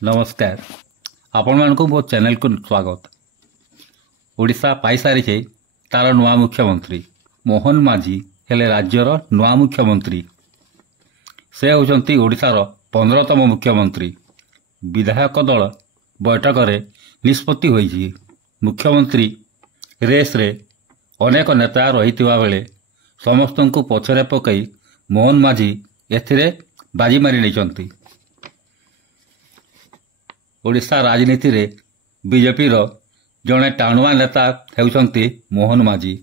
नमस्कार आपण मानक मो चैनल को स्वागत। ओडिशा पाई सारी तार नुआ मुख्यमंत्री मोहन माझी हेले राज्यर नुआ मुख्यमंत्री से होचंती ओडिशार 15तम मुख्यमंत्री। विधायक दल बैठक में निष्पत्ति होईछि मुख्यमंत्री रेस रे अनेक नेता रहितिबा बेले समस्तंकु पछरे पकई मोहन माझी एथिरे बाजी मारी नैचंती। ओडिशा राजनीति रे बीजेपी रो जड़े टाणुआ नेता हेउछंती मोहन माझी।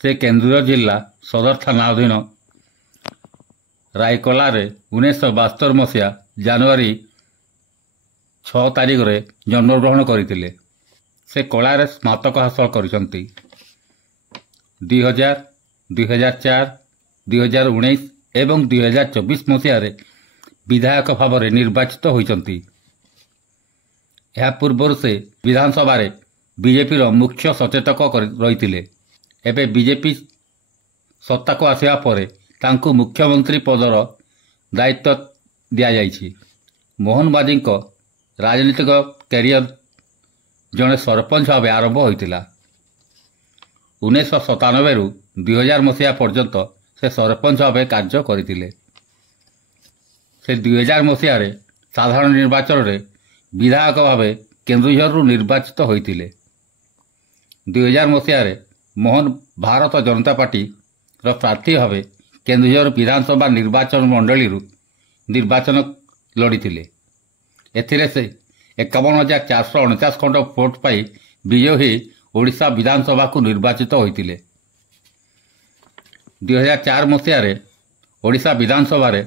से केंद्रीय जिला सदर थाना अधीन रायकोला रे 1972 मसीहा जनवरी 6 तारिख रे जन्मग्रहण करथिले। से कला रे स्नातक हासिल करिसंती। 2000, 2004, 2019 एवं 2024 मसीहा रे विधायक भाव में निर्वाचित होइचंती। यह पूर्व से विधानसभा रे बीजेपी रो मुख्य सचेतक रहिथिले। एबे बीजेपी सत्ता को आसिया परे तांकु मुख्यमंत्री पदर दायित्व दिया जाइछि। मोहन माझी को राजनीतिक कैरियर जड़े सरपंच भाव आरंभ होइतिला। 1997 रु 2000 मसीहा पर्यंत से सरपंच भाव कार्य करथिले। से 2000 मसीह साधारण निर्वाचन रे विधायक भाव केन्दुझर निर्वाचित होइतिले। 2000 मसीह मोहन भारत जनता पार्टी रो प्रार्थी भाव केन्दुझर विधानसभा निर्वाचन मंडली निर्वाचन लड़ीथिले। एथिरे से 51,449 खंड भोट पाई विजय होई ओडिशा विधानसभा को निर्वाचित होइतिले। 2004 मसीह ओडिशा विधानसभा रे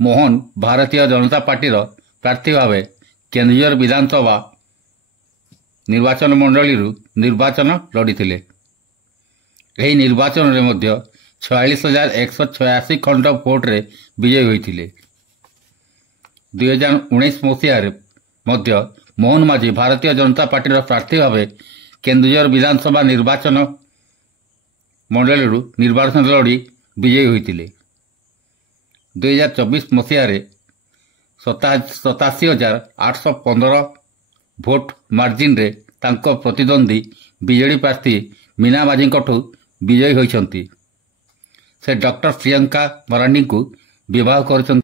मोहन भारतीय जनता पार्टी प्रार्थी भाव केन्दुझर विधानसभा निर्वाचन मंडली निर्वाचन लड़ीथिले। एही निर्वाचन रे मध्य 46,186 खंड भोट रे विजय होइथिले। 2019 मसीह मध्य मोहन माझी भारतीय जनता पार्टी प्रार्थी भाव केन्दुझर विधानसभा निर्वाचन मंडली निर्वाचन लड़ी विजयी होइथिले। 2024 मसीह 87,815 भोट मार्जिन रे तांको प्रतिद्वंदी बीजेडी प्रार्थी मीना माझी विजयी होइछंती। से डॉक्टर प्रियंका मरांडी को विवाह कर